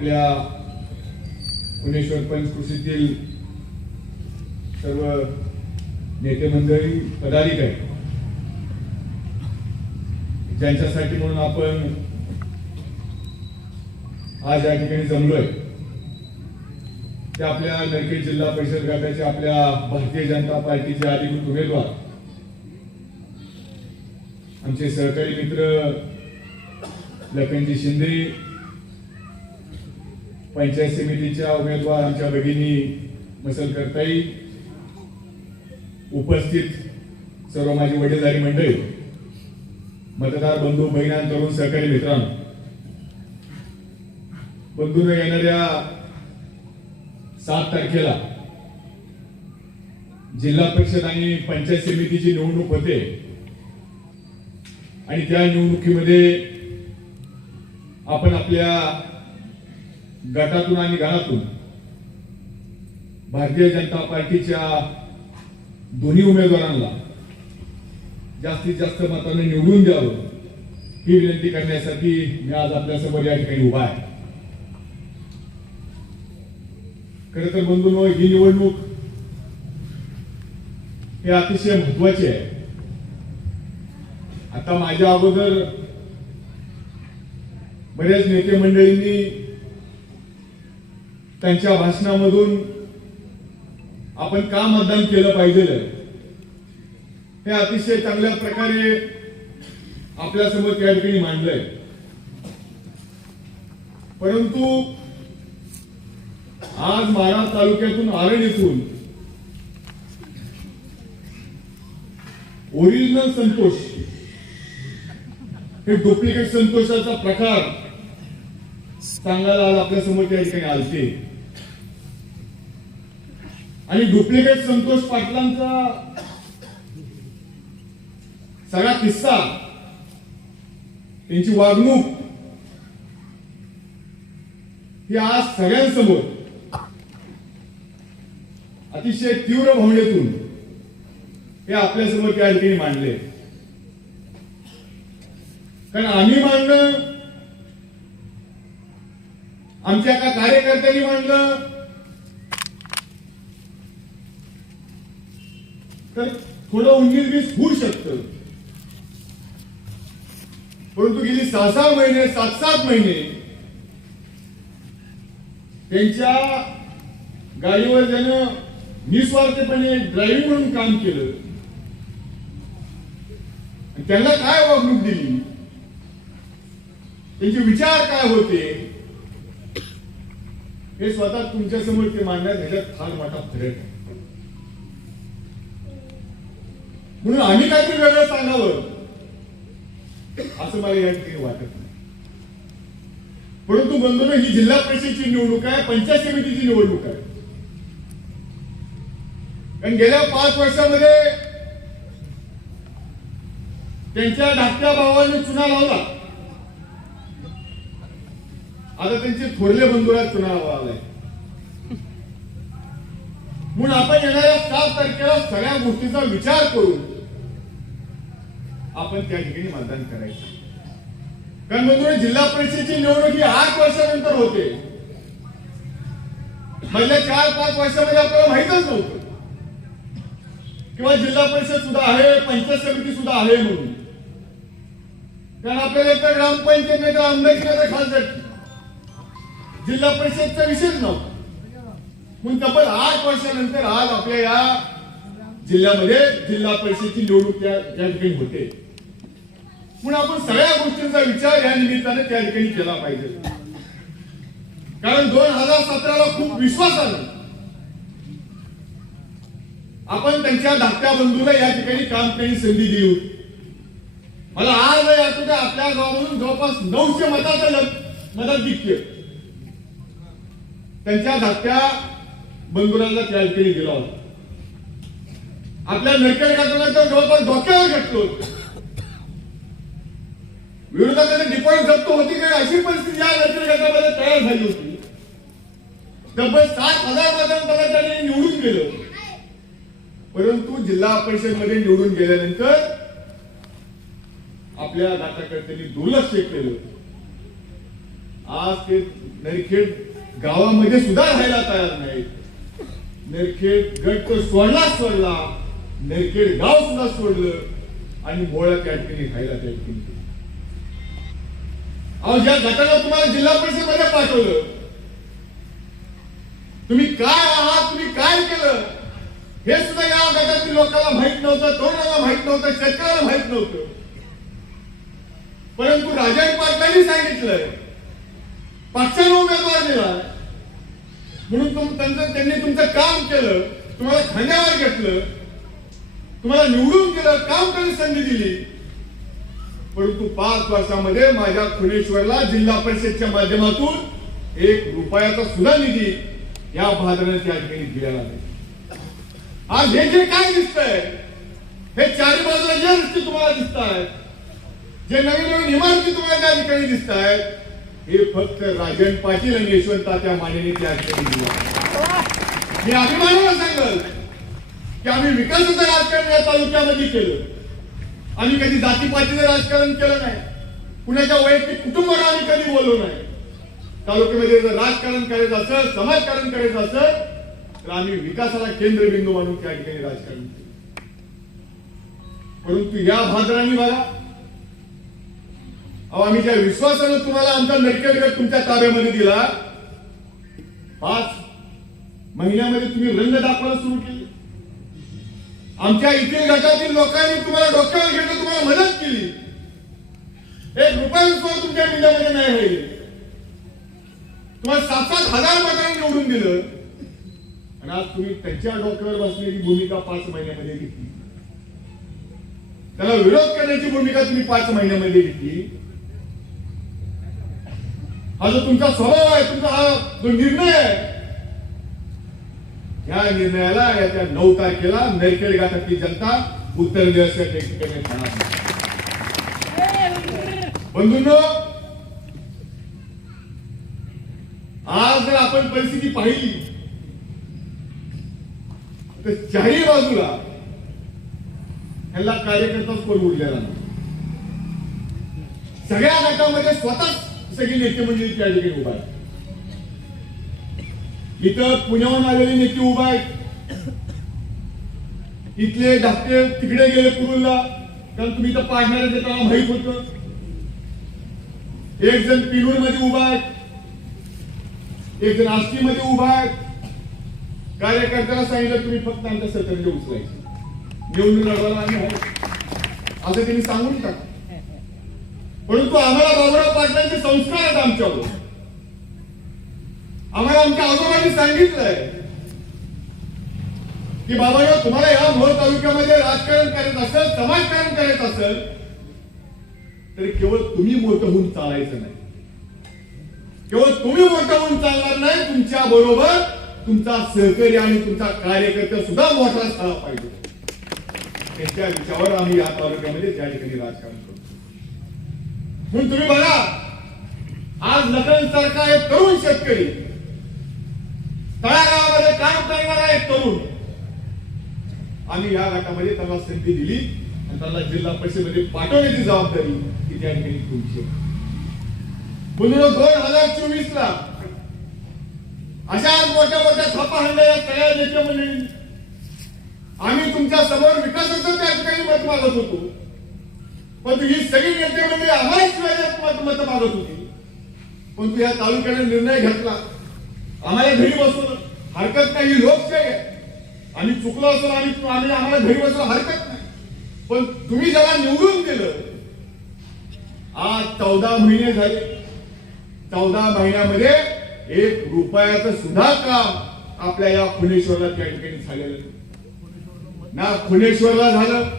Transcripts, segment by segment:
आपल्या पुणेश्वर पंचकृषीतील सर्व नेते मंडळी पदाधिकारी ज्यांच्यासाठी म्हणून आपण आज या ठिकाणी जमलोय ते आपल्या नरखेड जिल्हा परिषद गटाचे आपल्या भारतीय जनता पार्टीचे अधिकृत उमेदवार आमचे सहकारी मित्र लखनजी शिंदे, पंचायत समितीच्या उमेदवार आमच्या भगिनी मसलकरताई, उपस्थित सर्व माझी वडीलधारी मंडळी, मतदार बंधू भगिनी, तरुण सहकारी मित्रांनो, बंधूंनो, येणाऱ्या 7 तारखेला जिल्हा परिषद आणि पंचायत समितीची निवडणूक होते आणि त्या निवडणुकीमध्ये आपण आपल्या गटातून आणि गणातून भारतीय जनता पार्टीच्या दोन्ही उमेदवारांना जास्तीत जास्त मताने निवडून द्यावं ही विनंती करण्यासाठी मी आज आपल्यासमोर या ठिकाणी उभा आहे. खरं तर बंधूंनो, ही निवडणूक हे अतिशय महत्वाची आहे. आता माझ्या अगोदर बऱ्याच नेते मंडळींनी त्यांच्या भाषणामधून आपण का मतदान केलं पाहिजे हे अतिशय चांगल्या प्रकारे आपल्यासमोर त्या ठिकाणी मांडलंय. परंतु आज माढा तालुक्यातून आरण येथून ओरिजिनल संतोष हे डुप्लिकेट संतोषाचा प्रकार सांगायला आज आपल्या समोर त्या ठिकाणी आलते आणि डुप्लिकेट संतोष पाटलांचा सगळा किस्सा, त्यांची वागणूक ही आज सगळ्यांसमोर अतिशय तीव्र भावनेतून हे आपल्यासमोर त्या ठिकाणी मांडले. कारण आम्ही मांडलं, आमच्या एका कार्यकर्त्यांनी मांडलं, तर थोडं 19-20 होऊ शकतं. परंतु गेली 6-6 महिने, 7-7 महिने त्यांच्या गाडीवर ज्यानं निस्वार्थपणे ड्रायव्हिंग म्हणून काम केलं, त्यांना काय वागणूक दिली, त्यांचे विचार काय होते, हे स्वतः तुमच्या समोर ते मांडण्यात ह्याच्यात फार मोठा फरक आहे. म्हणून आम्ही काहीतरी वेगळं सांगावं असं मला या ठिकाणी वाटत नाही. परंतु बंधूंनो, ही जिल्हा परिषदेची निवडणूक आहे, पंचायत समितीची निवडणूक आहे. कारण गेल्या 5 वर्षामध्ये त्यांच्या धाकट्या भावाने चुना लावला, आता त्यांचे थोरले बंधूला चुना लावलाय. म्हणून आपण येणाऱ्या 7 तारखेला सगळ्या गोष्टीचा विचार करून आपण त्या ठिकाणी मतदान करायचं. कारण बंधूंनो, जिल्हा परिषदेची निवडणूक ही 8 वर्षानंतर होते. मधल्या 4-5 वर्षामध्ये आपल्याला माहितच नव्हतं किंवा जिल्हा परिषद सुद्धा आहे, पंचायत समिती सुद्धा आहे म्हणून. कारण आपल्याला एकदा ग्रामपंचायत नाही तर आमदार खासदार, जिल्हा परिषदचा विषयच नव्हता. म्हणून तब्बल 8 वर्षानंतर आज आपल्या या जिल्ह्यामध्ये जिल्हा परिषदेची निवडणूक त्या ठिकाणी होते. म्हणून आपण सगळ्या गोष्टींचा विचार या निमित्ताने त्या ठिकाणी केला पाहिजे. कारण 2017ला खूप विश्वासानं आपण त्यांच्या धाकट्या बंधूला या ठिकाणी काम करण्याची संधी दिली होती. मला आज आठवतं, आपल्या गावामधून जवळपास 900 मताचं मताधिक्य त्यांच्या धाकट्या बंधुरांना त्या ठिकाणी दिला होता. आपल्या नरखेड गटाला जवळपास डोक्यावर घेतलं होतं. विरोधकांना डिपॉझिट जप्त होती काय अशी परिस्थिती या नरखेड गटामध्ये तयार झाली होती. तब्बल 7,000 मतांना त्यांनी निवडून गेलं. परंतु जिल्हा परिषद मध्ये निवडून गेल्यानंतर आपल्या गटाकडे त्यांनी दुर्लक्ष केलं आज ते नरखेड गावामध्ये सुद्धा राहायला तयार नाहीत. नरखेड गट तर सोडला, नरखेड गाव सुद्धा सोडलं आणि मोळा त्या ठिकाणी राहायला त्या ठिकाणी. अहो, ज्या गटाला तुम्हाला जिल्हा परिषद मध्ये पाठवलं, तुम्ही काय आहात, तुम्ही काय केलं हे सुद्धा या गटातील लोकांना माहित नव्हतं, तरुणाला माहित नव्हतं, शेतकऱ्याला माहित नव्हतं. परंतु राजन पाटलांनी सांगितलंय, पक्षाने उमेदवार दिला म्हणून त्यांनी तुमचं काम केलं, तुम्हाला खांद्यावर घेतलं, तुम्हाला निवडून दिलं, काम करण्याची संधी दिली. परंतु 5 वर्षामध्ये माझ्या खुनेश्वरला जिल्हा परिषदच्या माध्यमातून 1 रुपयाचा सुद्धा निधी या भाजपाने त्या ठिकाणी दिलेला नाही. आज हे जे काय दिसतंय, हे चारी बाजूला जे रस्ते तुम्हाला दिसत आहेत, जे नवीन इमारती तुम्हाला त्या ठिकाणी दिसत आहेत, हे फक्त राजन पाटील आणि यशवंत तात्या मानेने त्या ठिकाणी दिलं. मी अभिमानाला सांगल की आम्ही विकासाचं राजकारण या तालुक्यामध्ये केलं. आम्ही कधी जातीपातीचं राजकारण केलं नाही, कुणाच्या वैयक्तिक कुटुंबाला आम्ही कधी बोललो नाही. तालुक्यामध्ये जर राजकारण करायचं असेल, समाजकारण करायचं असेल, तर आम्ही विकासाला केंद्रबिंदू मानून त्या ठिकाणी राजकारण केलं. परंतु या भाजरांनी बघा, आम्ही ज्या विश्वासानं तुम्हाला आमचा नरखेड गट तुमच्या ताब्यामध्ये दिला, 5 महिन्यामध्ये तुम्ही रंग दाखवायला सुरू केली. आमच्या इथे गटातील लोकांनी तुम्हाला डोक्यावर घेतलं, तुम्हाला मदत केली. 1 रुपया सुद्धा तुमच्या जिल्ह्यामध्ये नाही राहिले. तुम्हाला 7-7 हजार मतांनी निवडून दिलं आणि आज तुम्ही त्यांच्या डोक्यावर बसण्याची भूमिका 5 महिन्यामध्ये घेतली. त्याला विरोध करण्याची भूमिका तुम्ही 5 महिन्यामध्ये घेतली. हा जो तुमचा स्वभाव आहे, तुमचा हा जो निर्णय आहे, या निर्णयाला येत्या 9 तारखेला नरखेड गावातील जनता उत्तर देण्यासाठी बंधूंनो, आज जर आपण परिस्थिती पाहिली तर चारही बाजूला ह्याला कार्यकर्ताच कोण उरलेला नाही. सगळ्या गटामध्ये स्वतःच सगळी नेते मंडळी त्या ठिकाणी उभा आहे. इथं पुण्याहून आलेले नेते उभा आहेत. इथले धाकटे तिकडे गेले कुरुलला, कारण तुम्ही इथं पाडणारे देताना माहित होतं. एक जण पिनूर मध्ये उभा आहे, एक जण आष्टी मध्ये उभा आहे. कार्यकर्त्याला सांगितलं तुम्ही फक्त आमच्या सरकारने उचलायचं, निवडणूक लढवायला आम्ही आहे असं त्यांनी सांगून टाक. परंतु आम्हाला बाबुराव पाटलांचे संस्कार आहेत आमच्यावर. आम्हाला आमच्या आजोबांनी सांगितलंय की बाबाराव, तुम्हाला या मोहोळ तालुक्यामध्ये राजकारण करायचं असेल, समाजकारण करायचं असेल, तरी केवळ तुम्ही मोठं होऊन चालायचं नाही. केवळ तुम्ही मोठं होऊन चालणार नाही, तुमच्या बरोबर तुमचा सहकारी आणि तुमचा कार्यकर्ता सुद्धा मोठा झाला पाहिजे. त्यांच्या विचारावर आम्ही या तालुक्यामध्ये त्या ठिकाणी राजकारण करतो. म्हणून तुम्ही बघा, आज लखन सारखा एक तरुण शेतकरी, तळागावामध्ये काम करणारा एक तरुण, आम्ही या गटामध्ये त्याला संधी दिली आणि त्याला जिल्हा परिषदेमध्ये पाठवण्याची जबाबदारी ही त्या ठिकाणी तुमची. म्हणून 2024 ला अशा मोठ्या मोठ्या छापा हाणल्या सगळ्या नेते मंडळी, आम्ही तुमच्या समोर विकासाचं त्या ठिकाणी मत मागत होतो. पण ही सगळी नेते मंडळी आम्हाला शिवाय मत मागत होती. पण तू या तालुक्याने निर्णय घेतला, आम्हाला घरी बसवलं, हरकत नाही, ही लोकशाही आहे. आम्ही चुकलो असेल, आम्ही आम्हाला घरी बसवलं, हरकत नाही. पण तुम्ही ज्याला निवडून दिलं, आज 14 महिने झाले. 14 महिन्यामध्ये 1 रुपयाचं सुद्धा काम आपल्या या खुनेश्वरला त्या ठिकाणी झालेलं ना. खुनेश्वरला झालं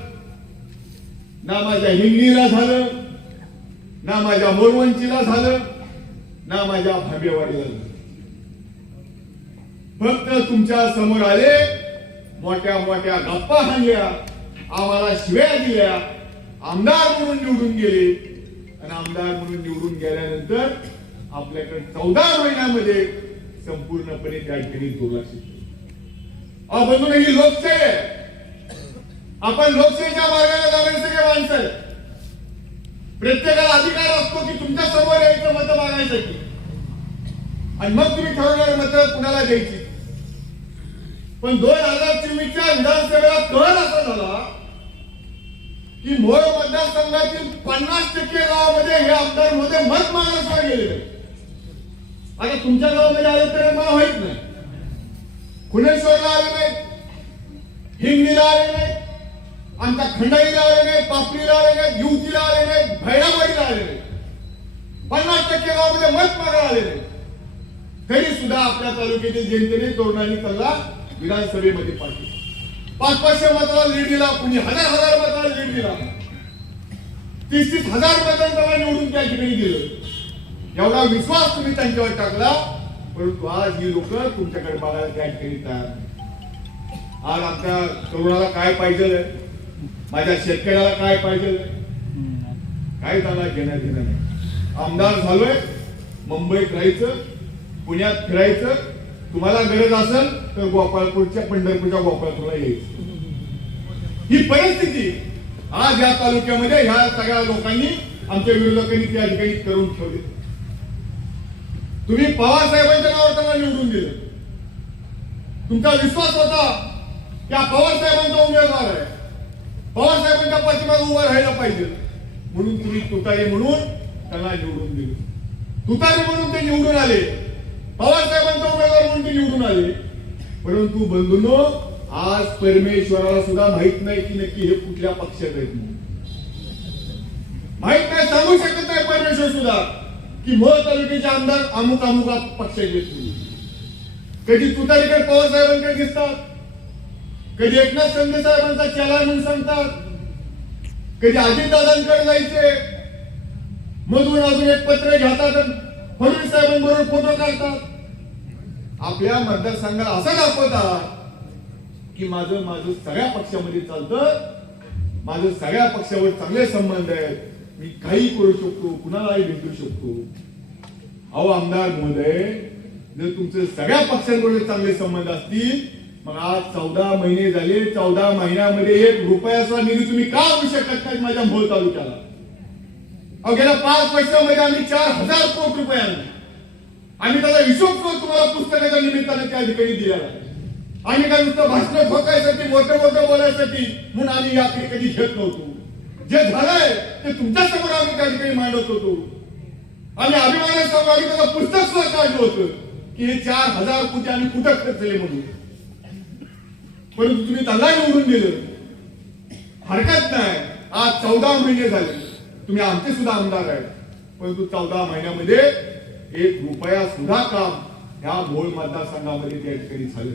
ना, माझ्या हिंगणीला झालं ना, माझ्या मोरवंचीला झालं ना, माझ्या भांबेवाडीला झालं. फक्त तुमच्या समोर आले, मोठ्या मोठ्या गप्पा हाणल्या, आम्हाला शिव्या दिल्या, आमदार म्हणून निवडून गेले आणि आमदार म्हणून निवडून गेल्यानंतर आपल्याकडे 14 महिन्यामध्ये संपूर्णपणे त्या ठिकाणी दुर्लक्षित. बंधूंनो, ही लोकशाही आहे. आपण लोकशाहीच्या मार्गाने जाणारे सगळे माणसं. प्रत्येकाला अधिकार असतो की तुमच्या समोर यायचं मत मागायसाठी. आणि मग तुम्ही ठरवणार मतं कुणाला द्यायची. पण 2024च्या विधानसभेला कळ असा झाला की मोहोळ मतदारसंघातील 50% गावामध्ये हे आमदार मध्ये मत मागण्यासाठी गेलेले. आता तुमच्या गावामध्ये आलं तर मला माहित नाही. खुनेश्वरला आले नाहीत, हिंगणीला आले नाहीत, आमच्या खंडाईला आले नाहीत, पापडीला आले नाहीत, युवतीला आले नाहीत, भैरावाडीला आले नाहीत. 50% गावामध्ये मत मागायला आले नाहीत. तरी सुद्धा आपल्या तालुक्यातील जनतेने तरुणांनी त्यांना विधानसभेमध्ये पाठवले. 500-500 मताला लीड दिला, कुणी 1000-1000 मताला लीड दिला, 30,000 मतांनी त्याला निवडून त्या ठिकाणी दिलं. एवढा विश्वास तुम्ही त्यांच्यावर टाकला. परंतु आज ही लोक तुमच्याकडे बघायला त्या ठिकाणी तयार. आज आमच्या तरुणाला काय पाहिजे, माझ्या शेतकऱ्याला काय पाहिजे, काय त्याला घेणं नाही. आमदार झालोय, मुंबईत राहायचं, पुण्यात फिरायचं, तुम्हाला गरज असेल तर गोपाळपूरच्या पंढरपूरच्या गोपाळपूरला यायचं. ही परिस्थिती आज या तालुक्यामध्ये ह्या सगळ्या लोकांनी, आमच्या विरोधकांनी त्या ठिकाणी करून ठेवली. तुम्ही पवार साहेबांच्या नावावर त्यांना निवडून दिलं. तुमचा विश्वास होता की हा पवार साहेबांचा उमेदवार आहे, पवार साहेबांच्या पाठीमागे उभं राहायला पाहिजे, म्हणून तुम्ही तुतारी म्हणून त्यांना निवडून दिलं. तुतारी म्हणून ते निवडून आले, पवार साहेबांचा उमेदवार म्हणून ते निवडून आले. परंतु बंधूंनो, आज परमेश्वराला सुद्धा माहित नाही की नक्की हे कुठल्या पक्षात आहेत. माहित नाही, सांगू शकत नाही परमेश्वर सुद्धा की मोहोळ तालुक्याचे आमदार अमुक अमुक पक्षात येतील. कधी तुतारीकडे पवार साहेबांकडे दिसतात, कधी एकनाथ शिंदे साहेबांचा चेला म्हणून सांगतात, कधी अजितदादांकडे जायचे, मधून अजून एक पत्र घेतात, फडणवीस साहेबांबरोबर फोटो काढतात. आपल्या मतदारसंघाला असं दाखवतात की माझं सगळ्या पक्षामध्ये चालतं, माझं सगळ्या पक्षावर चांगले संबंध आहेत, मी काही करू शकतो, कुणालाही भेटू शकतो. अहो आमदार महोदय, जर तुमचे सगळ्या पक्षांबरोबर चांगले संबंध असतील, मग आज 14 महिने झाले, 14 महिन्यामध्ये 1 रुपयाचा निधी तुम्ही का आणू शकत नाही माझ्या मोहोळ तालुक्याला? अहो गेल्या 5 वर्षामध्ये आम्ही 4000 कोटी रुपये आणले. आम्ही त्याचा हिशोब तुम्हाला पुस्तकाच्या निमित्ताने त्या ठिकाणी दिलेला आहे. आम्ही काय नुसतं भाषण ठोकायसाठी, मोठं बोलायसाठी म्हणून आम्ही याकडे कधी घेत नव्हतो. जे झालंय ते तुमच्या समोर आम्ही त्या ठिकाणी मांडत होतो. आम्ही अभिमानासमोर आम्ही त्याचं पुस्तक सुद्धा काढलं होतं की हे 4000 कोटी आम्ही कुठं खर्चले म्हणून. परंतु तुम्ही त्यांना निवडून दिलं. हरकत नाही, आज 14 महिने झाले, तुम्ही आमचे सुद्धा आमदार आहेत, परंतु 14 महिन्यामध्ये 1 रुपया सुद्धा काम ह्या मोहोळ मतदारसंघामध्ये त्या ठिकाणी झालं.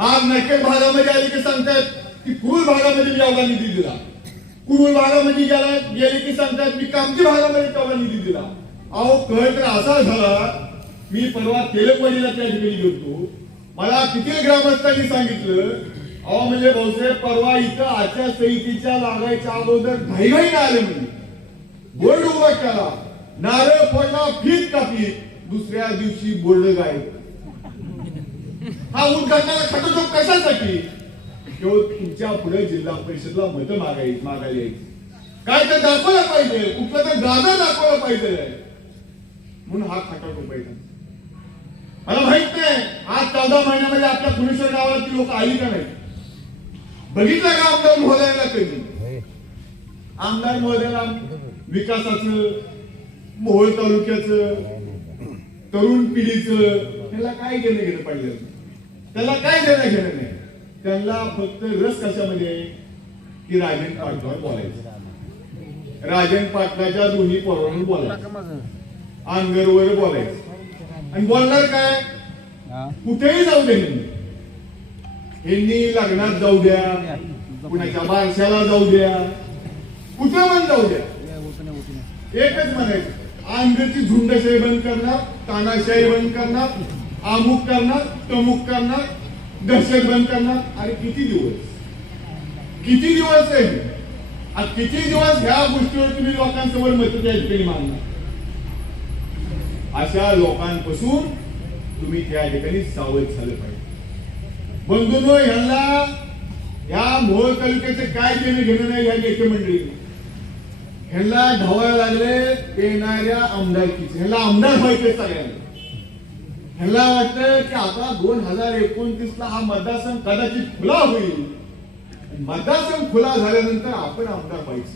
आज नैकेड भागामध्ये आले की सांगतात की कुरुल भागामध्ये मी एवढा निधी दिला, कुरुल भागामध्ये गेले की सांगतात मी कामती भागामध्ये तेवढा निधी दिला. अहो कळ तर असा झाला, मी परवा तेलकवाडीला त्या ठिकाणी गेलो, मला किती ग्रामस्थांनी सांगितलं, अहो म्हणजे भाऊसाहेब परवा इथं आचारसंहितेच्या लागायच्या अगोदर घाईघाईने आले, म्हणजे बोर्ड उभा केला, नारळ फोडला, फीत कापली, दुसऱ्या दिवशी बोर्ड गायब. हा उद्घाटनाला खटोटोप कशासाठी? केवळ तुमच्या पुढे जिल्हा परिषदला मतं मागायला यायची, काय तर दाखवलं पाहिजे, कुठलं तर गाजर दाखवलं पाहिजे म्हणून हा खटाटोप आहे. मला माहित नाही आज 14 महिन्यामध्ये आपल्या खुनेश्वर गावाला ती लोक आली का नाही, बघितलं का आमदार महोदयाला कधी? आमदार महोदयाला विकासाचं, मोहोळ तालुक्याचं, तरुण पिढीचं त्याला काय घेणं पाहिजे? त्याला काय घेणं नाही. त्यांना फक्त रस कशामध्ये की राजन पाटलावर बोलायचं, राजन पाटलाच्या दोन्ही पोरांवर बोलायचं, अंगरवर बोलायचं. आणि बोलणार काय? कुठेही जाऊ दे, यांनी लग्नात जाऊ द्या, कुणाच्या बारशाला जाऊ द्या, कुठे पण जाऊ द्या, एकच म्हणायचं, अंगची झुंडशाही बंद करणार, तानाशाही बंद करणार, अमुक करणार, तमुक करणार, दहशत बंद करणार. अरे किती दिवस आहे? किती दिवस ह्या गोष्टीवर तुम्ही लोकांसमोर मत त्या ठिकाणी मागणार? अशा लोकांपासून तुम्ही त्या ठिकाणी सावध झालं पाहिजे. बंधूंनो, ह्यांना ह्या मोहोळ तालुक्याचे काय घेणं नाही या नेते मंडळी. ह्यांना ढवायला लागले येणाऱ्या आमदारकीचे, ह्यांना आमदार व्हायचे सगळ्यांना. ह्याला वाटतं की आता 2029 ला हा मतदारसंघ कदाचित खुला होईल, मतदारसंघ खुला झाल्यानंतर आपण आमदार पाहिजे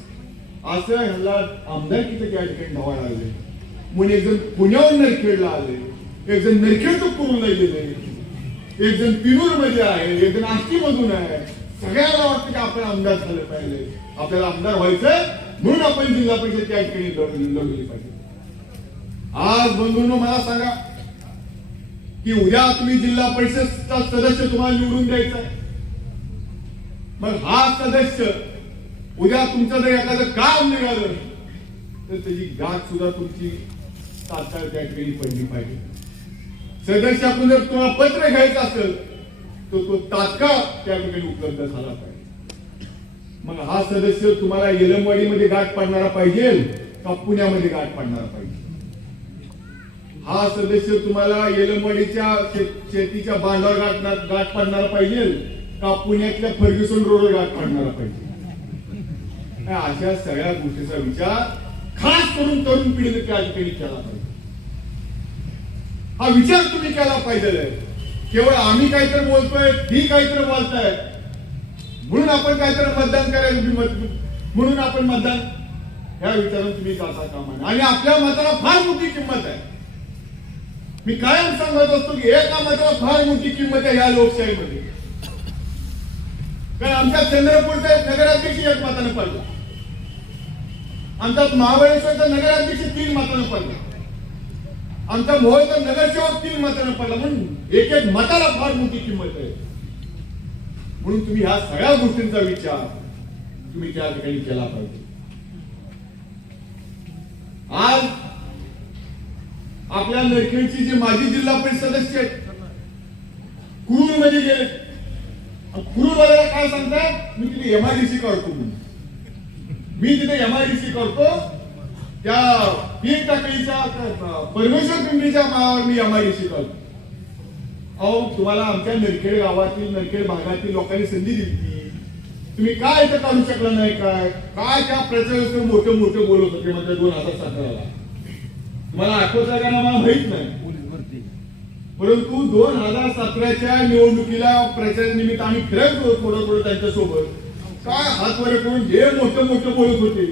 असं ह्याला आमदारकीचं त्या ठिकाणी धावायला आले. म्हणून एक जण पुण्याहून नरखेडला आले, एक जण नरखेडचं कुरुला गेले, एक जण पिनूर मध्ये आहे, एक जण आष्टी मधून आहे. सगळ्याला वाटतं की आपण आमदार झालं पाहिजे, आपल्याला आमदार व्हायचंय म्हणून आपण जिल्हा परिषद त्या ठिकाणी लढवली पाहिजे. आज बंधूंनो मला सांगा की उद्या तुम्ही जिल्हा परिषदचा सदस्य तुम्हाला निवडून द्यायचा आहे. मग हा सदस्य उद्या तुमचं जर एखादं काम निघालं तर त्याची गाठ सुद्धा तुमची तात्काळ त्या ठिकाणी पडली पाहिजे. सदस्याकडून जर तुम्हाला पत्र घ्यायचं असेल तर तो तात्काळ त्या ठिकाणी उपलब्ध झाला पाहिजे. मग हा सदस्य तुम्हाला येलमवाडीमध्ये गाठ पडणारा पाहिजे का पुण्यामध्ये गाठ पडणारा पाहिजे? हा सदस्य तुम्हाला येलमवाडीच्या शेतीच्या बांधावर गाठ पडणारा पाहिजे का पुण्यातल्या फर्ग्युसन रोडवर गाठ पडणारा पाहिजे? अशा सगळ्या गोष्टीचा विचार खास करून तरुण पिढीने त्या ठिकाणी केला पाहिजे. हा विचार तुम्ही केला पाहिजे. केवळ आम्ही काहीतरी बोलतोय, ही काहीतरी बोलताय म्हणून आपण काहीतरी मतदान करायला, म्हणून आपण मतदान ह्या विचाराने तुम्ही जाता कामा नये. आणि आपल्या मताला फार मोठी किंमत आहे. मी कायम सांगत असतो की एका मताला फार मोठी किंमत आहे या लोकशाहीमध्ये. कारण आमच्या चंद्रपूरचा नगराध्यक्ष 1 मताने पडला, आमचा महाबळेश्वरचा नगराध्यक्ष 3 मताने पडला, आमचा मोहोळचा नगरसेवक 3 मताने पडला. म्हणून एक मताला फार मोठी किंमत आहे. म्हणून तुम्ही ह्या सगळ्या गोष्टींचा विचार तुम्ही त्या ठिकाणी केला पाहिजे. आज आपल्या नरखेडची जी माजी जिल्हा परिषद सदस्य आहेत कुरुल मध्ये गेले. कुरुलवाल्याला काय सांगतात, मी तिथे MIDC करतो, मी तिथे MIDC करतो, त्या पीर टाकळीच्या परमेश्वर पिंपरीच्या माळावर मी MIDC करतो. अहो तुम्हाला आमच्या नरखेड गावातील नरखेड भागातील लोकांनी संधी दिली, तुम्ही काय इथं काढू शकला नाही? काय त्या प्रचार मोठे मोठे बोलत होते म्हणजे 2017ला मला आठवत का ना मला माहित नाही. परंतु 2017च्या निवडणुकीला प्रचारानिमित्त आम्ही फिरत होतो थोडं त्यांच्या सोबत. काय हात वर करून जे मोठे मोठे बोलत होते,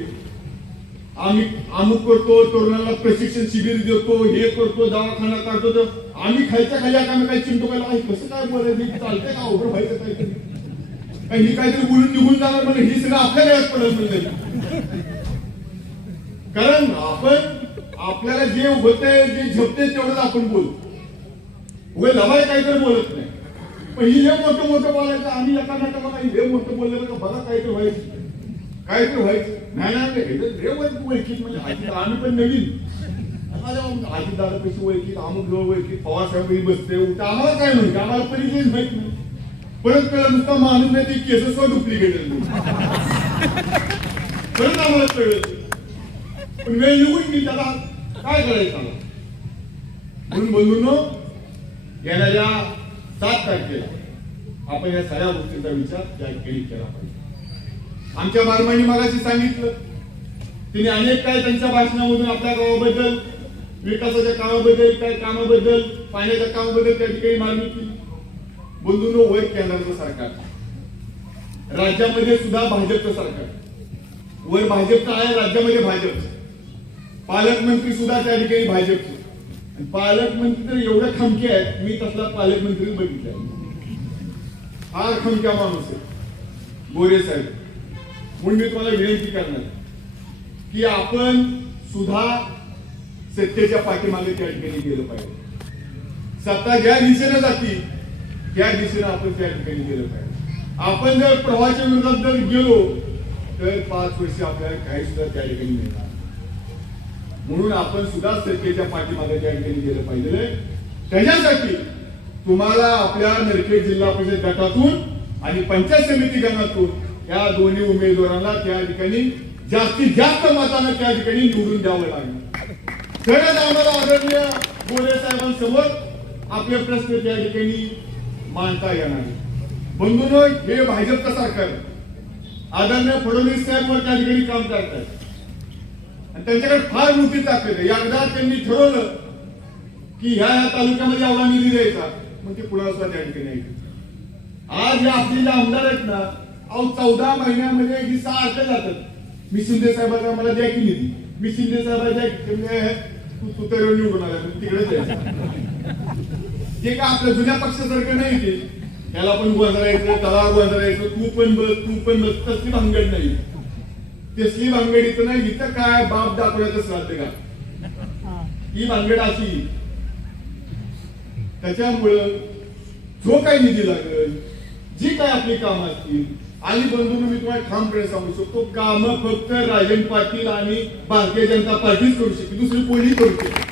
आम्ही अमुक करतो, तरुणाला प्रशिक्षण शिबिर देतो, हे करतो, दवाखाना काढतो, तर आम्ही खायच्या खाली आम्ही काही चिंतो काय कसं काय बोलायचं, चालतंय का उभं व्हायचं काहीतरी, ही काहीतरी बोलून निघून जाणार म्हणजे ही सगळं आपल्या वेळात पडत म्हणजे. कारण आपण आपल्याला जे होतंय जे झपते तेवढंच आपण बोलतो, उभे लवाय काहीतरी बोलत नाही. पण ही लय मोठं मोठं बोलायचं, आम्ही एकामेका बघा लय मोठं बोललं का बघा काहीतरी व्हायचं नाही ओळखीत म्हणजे आम्ही पण नवीन हाजी दादा पैसे ओळखीत, अमुक जवळ ओळखीत, पवारसाहेब बसते उठा, आम्हाला काय म्हणते, आम्हाला परिचय माहित नाही. परत कळलं नुसता माणूस नाही ती केस डुप्लिकेट परत आम्हाला कळलं. पण वेळ निघून मी त्याला काय करायचं आला. म्हणून बंधूंनो येणाऱ्या 7 तारखेला आपण या सगळ्या गोष्टींचा विचार त्या ठिकाणी केला पाहिजे. आमच्या बारमानी मगाशी सांगितलं, तिने अनेक काय त्यांच्या भाषणामधून आपल्या गावाबद्दल, विकासाच्या कामाबद्दल, काय कामाबद्दल, पाण्याच्या कामाबद्दल त्या ठिकाणी मागणी केली. बंधूंनो वर केंद्राचं सरकार, राज्यामध्ये सुद्धा भाजपचं सरकार, वर भाजपचं आहे, राज्यामध्ये भाजपचं, पालकमंत्री सुद्धा त्या ठिकाणी भाजपचे. पालकमंत्री तर एवढे खमके आहेत, मी तसला पालकमंत्री बघितलाय, फार खमक्या माणूस आहे गोरे साहेब. म्हणून मी तुम्हाला विनंती करणार की आपण सुद्धा सत्तेच्या पाठीमागे त्या ठिकाणी गेलं पाहिजे. सत्ता ज्या दिशेने जाती त्या दिशेने आपण त्या ठिकाणी गेलं पाहिजे. आपण जर प्रवाहाच्या विरोधात जर गेलो तर 5 वर्ष आपल्याला काही सुद्धा त्या ठिकाणी मिळणार. म्हणून आपण सुद्धा सत्तेच्या पाठीमागे त्या ठिकाणी गेलं पाहिजे. त्याच्यासाठी तुम्हाला आपल्या नरखेड जिल्हा परिषद गटातून आणि पंचायत समिती गणातून या दोन्ही उमेदवारांना त्या ठिकाणी जास्तीत जास्त मतानं त्या ठिकाणी निवडून द्यावं लागेल. तरच आम्हाला आदरणीय गोरे साहेबांसमोर आपले प्रश्न त्या ठिकाणी मांडता येणार. बंधूंनो हे भाजपचं सरकार आदरणीय फडणवीस साहेब त्या ठिकाणी काम करतात आणि त्यांच्याकडे फार मोठी ताकद आहे. एकदा त्यांनी ठरवलं की ह्या तालुक्यामध्ये एवढा निधी द्यायचा, मग ते कुणाला सुद्धा त्या ठिकाणी नाही. आज या आपले जे आमदार आहेत ना, अहो 14 महिन्यामध्ये ही 6 अटक जातात. मी शिंदे साहेबांना मला द्या की निधी, मी शिंदे साहेबांच्या तू तर निवडून आला तिकडेच ते का आपल्या जुन्या पक्षासारखं नाही. ते त्याला पण गोंधळायचं, त्याला गोंधळायचं, तू पण बस तसली भानगड नाही. तसली भानगड इथं नाही. इथं काय बाप दाखवण्याचं श्राद्ध का, ही भानगड अशी. त्याच्यामुळं जो काही निधी लागेल, जी काय आपली कामं असतील, आणि बंधूंनो मी तुम्हाला ठामपणे सांगू शकतो, कामं फक्त राजन पाटील आणि भारतीय जनता पार्टीच करू शकते, दुसरी कोणी करू शकते.